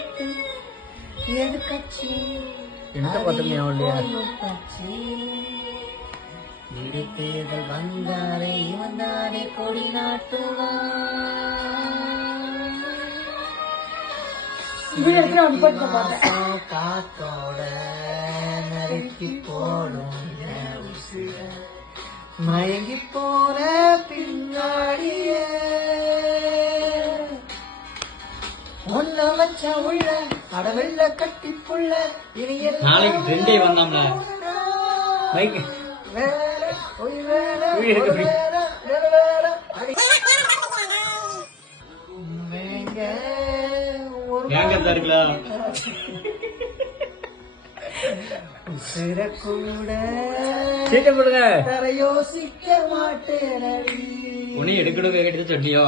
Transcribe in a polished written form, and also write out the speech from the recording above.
விட்டு எது கட்சி என்ன பார்த்தோம் இல்லையா? இரு தேர்தல் வந்தாரே இவந்தானே கொடி நாட்டுவான் காத்தோட நறுக்கி போடும் மயங்கி போன பின்னாடிய ஒன்ன வச்ச உள்ள அடவெள்ள கட்டி புள்ள இனிய நாளைக்கு ட்ரெண்டே வந்தாம்ல மைக் இருக்குல்ல கூட யோசிக்க மாட்டேன் உன்னை எடுக்கணும் கேட்டு சொன்னியோ